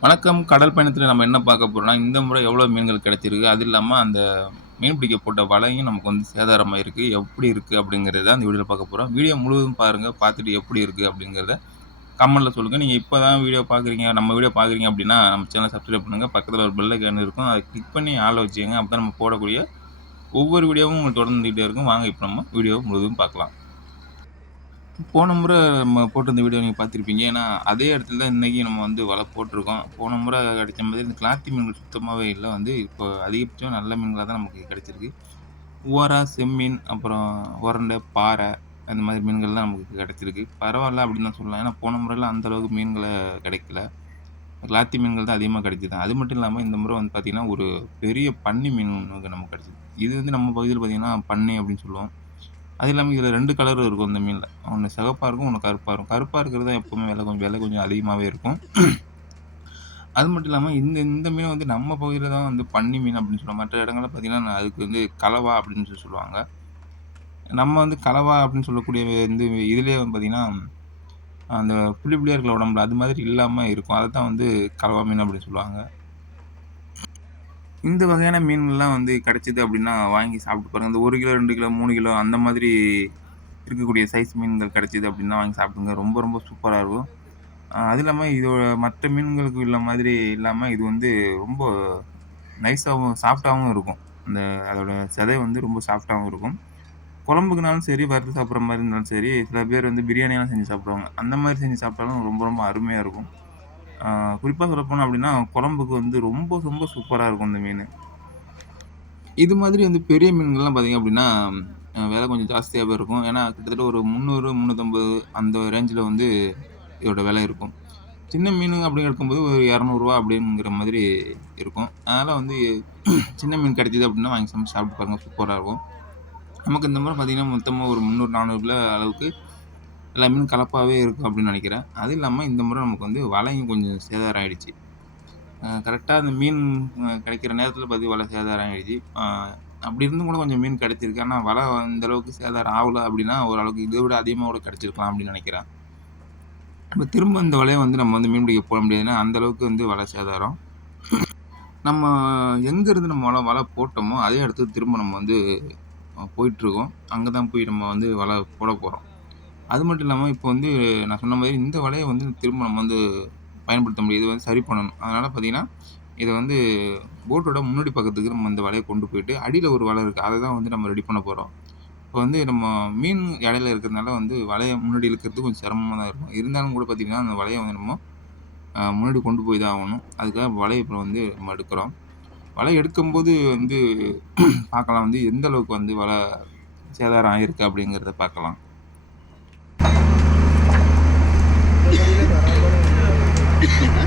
வணக்கம் கடல் பயணத்தில் நம்ம என்ன பார்க்க போகிறோம்னா இந்த முறை எவ்வளோ மீன்கள் கிடைச்சிருக்கு. அது இல்லாமல் அந்த மீன் பிடிக்க போட்ட வலையும் நமக்கு வந்து சேதாரமாயிருக்கு. எப்படி இருக்குது அப்படிங்கிறத தான் இந்த பார்க்க போகிறோம் வீடியோ முழுவதும் பாருங்கள் பார்த்துட்டு எப்படி இருக்குது அப்படிங்கிறத கமெண்ட்ல சொல்லுங்கள் நீங்கள் இப்போ தான் வீடியோ பார்க்குறீங்க, நம்ம வீடியோ பார்க்குறீங்க அப்படின்னா, நம்ம சேனல் சப்ஸ்கிரைப் பண்ணுங்கள் பக்கத்தில் ஒரு பெல் ஐகான் இருக்கும். அதை கிளிக் பண்ணி ஆளை வச்சுக்கோங்க அப்போ தான் நம்ம போடக்கூடிய ஒவ்வொரு வீடியோவும் உங்களுக்கு தொடர்ந்துகிட்டே இருக்கும். வாங்க இப்போ நம்ம வீடியோ முழுவதும் பார்க்கலாம். போன முறை நம்ம போட்டிருந்த வீடியோ நீங்கள் பார்த்துருப்பீங்க. ஏன்னா, அதே இடத்துல தான் இன்றைக்கி நம்ம வந்து வலை போட்டிருக்கோம். போன முறை கிடைச்ச மாதிரி இந்த கிளாத்தி மீன்கள் சுத்தமாகவே இல்லை வந்து இப்போ அதிகபட்சம் நல்ல மீன்களாக தான் நமக்கு கிடைச்சிருக்கு. ஓரா செம்மீன், அப்புறம் உரண்டை, பாறை அந்த மாதிரி மீன்கள்லாம் நமக்கு கிடைச்சிருக்கு. பரவாயில்ல அப்படின்னு தான் சொல்லலாம். ஏன்னா, போன முறைலாம் அந்த அளவுக்கு கிடைக்கல. கிளாத்தி மீன்கள் தான் அதிகமாக கிடைச்சிது அது மட்டும் இல்லாமல் இந்த முறை வந்து பார்த்திங்கன்னா ஒரு பெரிய பன்னி மீன் நமக்கு நமக்கு கிடச்சிது இது வந்து நம்ம பகுதியில் பார்த்தீங்கன்னா, பண்ணை அப்படின்னு சொல்லுவோம். அது இல்லாமல் இதில் ரெண்டு கலர் இருக்கும் இந்த மீனில் ஒன்று சிகப்பாக இருக்கும், ஒன்று கருப்பாக இருக்கும். கருப்பாக இருக்கிறது தான் எப்போவுமே விலை கொஞ்சம் விலை கொஞ்சம் அதிகமாகவே இருக்கும். அது மட்டும் இல்லாமல் இந்த இந்த மீனை வந்து நம்ம பகுதியில் தான் வந்து பன்னி மீன் அப்படின்னு சொல்லுவோம். மற்ற இடங்களில் பார்த்தீங்கன்னா, அதுக்கு வந்து கலவா அப்படின்னு சொல்லி சொல்லுவாங்க. நம்ம வந்து கலவா அப்படின்னு சொல்லக்கூடிய வந்து இதுலேயே வந்து பார்த்திங்கன்னா அந்த புள்ளி புள்ளியாக இருக்கிற உடம்புல, அது மாதிரி இல்லாமல் இருக்கும். அதை தான் வந்து கலவா மீன் அப்படின்னு சொல்லுவாங்க. இந்த வகையான மீன்கள்லாம் வந்து கிடச்சிது அப்படின்னா, வாங்கி சாப்பிட்டு பாருங்கள் இந்த ஒரு கிலோ, ரெண்டு கிலோ, மூணு கிலோ அந்த மாதிரி இருக்கக்கூடிய சைஸ் மீன்கள் கிடச்சிது அப்படின்னா வாங்கி சாப்பிடுங்க. ரொம்ப ரொம்ப சூப்பராக இருக்கும். அது இல்லாமல் இதோட மற்ற மீன்களுக்கு உள்ள மாதிரி இல்லாமல் இது வந்து ரொம்ப நைஸாகவும் சாஃப்டாகவும் இருக்கும். அந்த அதோட சதை வந்து ரொம்ப சாஃப்டாகவும் இருக்கும். குழம்புக்குனாலும் சரி, வறுத்து சாப்பிட்ற மாதிரி இருந்தாலும் சரி, சில பேர் வந்து பிரியாணியெல்லாம் செஞ்சு சாப்பிடுவாங்க. அந்த மாதிரி செஞ்சு சாப்பிட்டாலும் ரொம்ப ரொம்ப அருமையாக இருக்கும். குறிப்பாக சொல்லப்போனால் சொல்லப்போனோம் அப்படின்னா, குழம்புக்கு வந்து ரொம்ப ரொம்ப சூப்பராக இருக்கும் இந்த மீன் இது மாதிரி வந்து பெரிய மீன்கள்லாம் பார்த்திங்க அப்படின்னா, விலை கொஞ்சம் ஜாஸ்தியாகவே இருக்கும். ஏன்னா, கிட்டத்தட்ட ஒரு 300, 350 அந்த ரேஞ்சில் வந்து இதோட விலை இருக்கும். சின்ன மீன் அப்படின்னு எடுக்கும்போது ஒரு இரநூறுவா அப்படிங்கிற மாதிரி இருக்கும். அதனால் வந்து சின்ன மீன் கிடைச்சிது அப்படின்னா வாங்கி சமைச்சு சாப்பிட்டு பாருங்கள் சூப்பராக இருக்கும். நமக்கு இந்த மாதிரி பார்த்தீங்கன்னா, மொத்தமாக ஒரு முந்நூறு நானூறுல அளவுக்கு எல்லா கலப்பாகவே இருக்கும் அப்படின்னு நினைக்கிறேன். அது இல்லாமல் இந்த முறை நமக்கு வந்து வலையும் கொஞ்சம் சேதாரம் ஆகிடுச்சி கரெக்டாக அந்த மீன் கிடைக்கிற நேரத்தில் பார்த்து வலை சேதாரம் ஆகிடுச்சி அப்படி இருந்தும் கூட கொஞ்சம் மீன் கிடைச்சிருக்கு. ஆனால் வலை அந்த அளவுக்கு சேதாரம் ஆகலை அப்படின்னா, ஓரளவுக்கு இதை விட அதிகமாக கூட கிடச்சிருக்கலாம் அப்படின்னு நினைக்கிறேன். இப்போ திரும்ப இந்த வலைய வந்து நம்ம வந்து மீன் பிடிக்க போட முடியாதுன்னா, அந்தளவுக்கு வந்து வலை சேதாரம். நம்ம எங்கேருந்து நம்ம வலை வலை போட்டோமோ, அதே இடத்துக்கு திரும்ப நம்ம வந்து போயிட்டுருக்கோம். அங்கே தான் போய் நம்ம வந்து வலை போட போகிறோம் அது மட்டும் இல்லாமல் இப்போ வந்து நான் சொன்ன மாதிரி இந்த வலையை வந்து திரும்ப நம்ம வந்து பயன்படுத்த முடியாது. இது வந்து சரி பண்ணணும். அதனால் பார்த்தீங்கன்னா, இதை வந்து போட்டோட முன்னாடி பக்கத்துக்கு நம்ம இந்த வலையை கொண்டு போயிட்டு, அடியில் ஒரு வலை இருக்குது அதை தான் வந்து நம்ம ரெடி பண்ண போகிறோம் இப்போ வந்து நம்ம மீன் இடையில இருக்கிறதுனால வந்து வலையை முன்னாடி இழுக்கிறது கொஞ்சம் சிரமமாக தான் இருக்கும். இருந்தாலும் கூட பார்த்தீங்கன்னா, அந்த வலையை வந்து நம்ம முன்னாடி கொண்டு போய் தான் ஆகணும். அதுக்காக வலையை இப்போ வந்து நம்ம எடுக்கிறோம். வலை எடுக்கும்போது வந்து பார்க்கலாம் வந்து எந்த அளவுக்கு வந்து வலை சேதாரம் ஆகிருக்கு அப்படிங்கிறத பார்க்கலாம். Ha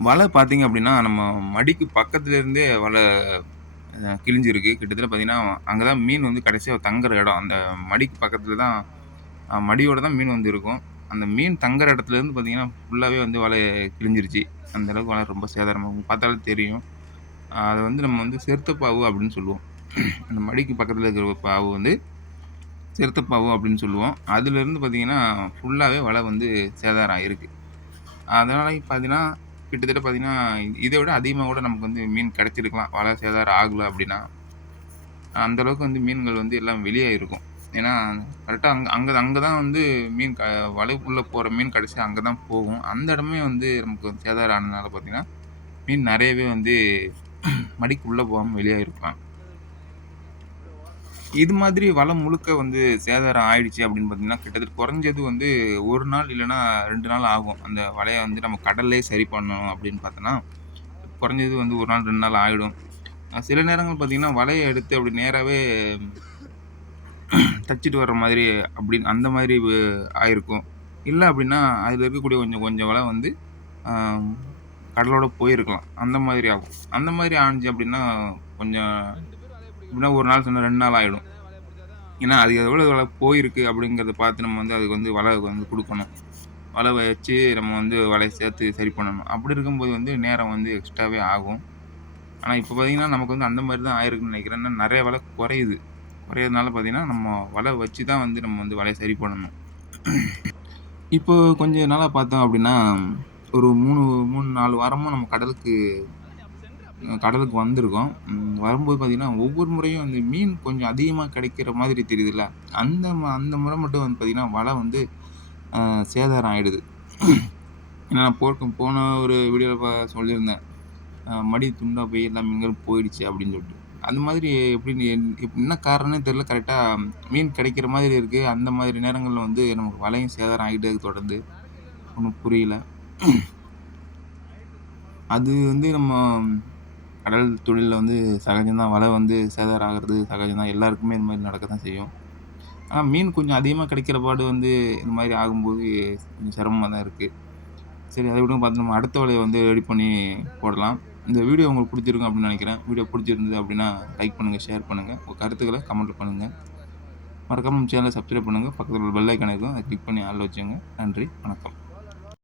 வலை பார்த்தீங்க அப்படின்னா, நம்ம மடிக்கு பக்கத்துலேருந்தே வலை கிழிஞ்சிருக்கு. கிட்டத்தட்ட பார்த்தீங்கன்னா, அங்கே தான் மீன் வந்து கடைசியாக தங்குற இடம். அந்த மடிக்கு பக்கத்தில் தான் மடியோட தான் மீன் வந்து இருக்கும். அந்த மீன் தங்குற இடத்துலேருந்து பார்த்தீங்கன்னா, ஃபுல்லாகவே வந்து வலை கிழிஞ்சிருச்சு. அந்தளவுக்கு வலை ரொம்ப சேதாரமாகும் பார்த்தாலே தெரியும். அதை வந்து நம்ம வந்து செருத்தப்பாவு அப்படின்னு சொல்லுவோம். அந்த மடிக்கு பக்கத்தில் இருக்கிற பாவு வந்து சிறுத்தப்பாவு அப்படின்னு சொல்லுவோம். அதுலேருந்து பார்த்தீங்கன்னா, ஃபுல்லாகவே வலை வந்து சேதாரம் ஆகிருக்கு அதனால பார்த்தீங்கன்னா, கிட்டத்தட்ட பார்த்தீங்கன்னா, இதை விட அதிகமாக கூட நமக்கு வந்து மீன் கிடச்சிருக்கலாம் வலை சேதாரம் ஆகலை அப்படின்னா. அந்தளவுக்கு வந்து மீன்கள் வந்து எல்லாம் வெளியாயிருக்கும். ஏன்னா, கரெக்டாக அங்கே அங்கே அங்கே தான் வந்து மீன் க வலைக்குள்ளே போகிற மீன் கடைசி அங்கே தான் போகும். அந்த இடமே வந்து நமக்கு சேதாரம் ஆனதுனால பார்த்தீங்கன்னா, மீன் நிறையவே வந்து மடிக்குள்ளே போகாமல் வெளியாக இருக்கலாம் இது மாதிரி வலை முழுக்க வந்து சேதாரம் ஆயிடுச்சு அப்படின்னு பார்த்தீங்கன்னா, கிட்டத்தட்ட குறைஞ்சது வந்து ஒரு நாள் இல்லைன்னா ரெண்டு நாள் ஆகும். அந்த வலையை வந்து நம்ம கடல்லே சரி பண்ணணும் அப்படின்னு பார்த்தோன்னா, குறைஞ்சது வந்து ஒரு நாள் ரெண்டு நாள் ஆகிடும் சில நேரங்கள் பார்த்தீங்கன்னா, வலையை எடுத்து அப்படி நேராகவே தச்சிட்டு வர்ற மாதிரி அப்படின்னு அந்த மாதிரி ஆயிருக்கும். இல்லை அப்படின்னா, அதில் இருக்கக்கூடிய கொஞ்சம் கொஞ்சம் வலை வந்து கடலோட போயிருக்கலாம். அந்த மாதிரி ஆகும். அந்த மாதிரி ஆணுச்சு அப்படின்னா, கொஞ்சம் எப்படின்னா ஒரு நாள் சொன்னால் ரெண்டு நாள் ஆகிடும் ஏன்னா, அது எவ்வளோ வலை போயிருக்கு அப்படிங்கிறத பார்த்து நம்ம வந்து அதுக்கு வந்து வலை வந்து கொடுக்கணும் வலை வச்சு நம்ம வந்து வலையை சேர்த்து சரி பண்ணணும். அப்படி இருக்கும்போது வந்து நேரம் வந்து எக்ஸ்ட்ராவே ஆகும். ஆனால் இப்போ பார்த்திங்கன்னா நமக்கு வந்து அந்த மாதிரி தான் ஆயிருக்குன்னு நினைக்கிறேன்னா ஏன்னா வலை குறையுது. குறையறதுனால பார்த்தீங்கன்னா, நம்ம வலை வச்சு தான் வந்து நம்ம வந்து வலையை சரி பண்ணணும். இப்போ கொஞ்ச நாளாக பார்த்தோம் அப்படின்னா, ஒரு மூணு மூணு நாலு வாரமும் நம்ம கடலுக்கு கடலுக்கு வந்திருக்கோம். வரும்போது பார்த்தீங்கன்னா, ஒவ்வொரு முறையும் வந்து மீன் கொஞ்சம் அதிகமாக கிடைக்கிற மாதிரி தெரியுதுல்ல, அந்த ம அந்த முறை மட்டும் வந்து பார்த்தீங்கன்னா, வலை வந்து சேதாரம் ஆகிடுது ஏன்னா நான் போர்க்கும் போன ஒரு வீடியோவில் பா சொல்லியிருந்தேன். மடி துண்டா போய் எல்லா மீன்களும் போயிடுச்சு அப்படின்னு சொல்லிட்டு. அந்த மாதிரி எப்படின்னு என் என்ன காரணம்னே தெரியல. கரெக்டாக மீன் கிடைக்கிற மாதிரி இருக்குது அந்த மாதிரி நேரங்களில் வந்து நமக்கு வலையும் சேதாரம் ஆகிட்டே தொடர்ந்து. ஒன்றும் புரியல. அது வந்து நம்ம கடல் தொழிலில் வந்து சகஜம் தான். வலை வந்து சேதாரம் ஆகிறது சகஜம்தான் எல்லாருக்குமே இந்த மாதிரி நடக்க தான் செய்யும். ஆனால் மீன் கொஞ்சம் அதிகமாக கிடைக்கிற பாடு வந்து இந்த மாதிரி ஆகும்போது கொஞ்சம் சிரமமாக தான் இருக்குது சரி அதை விட பார்த்து நம்ம அடுத்த வலையை வந்து ரெடி பண்ணி போடலாம். இந்த வீடியோ உங்களுக்கு பிடிச்சிருக்கும் அப்படின்னு நினைக்கிறேன் வீடியோ பிடிச்சிருந்தது அப்படின்னா, லைக் பண்ணுங்கள் ஷேர் பண்ணுங்கள் உங்கள் கருத்துக்களை கமெண்ட் பண்ணுங்கள் மறக்காமல் சேனலை சேனல சப்ஸ்கிரைப் பண்ணுங்கள் பக்கத்தில் உள்ள பெல் ஐகான் இருக்கும். கிளிக் பண்ணி ஆள் வச்சுங்க நன்றி, வணக்கம்.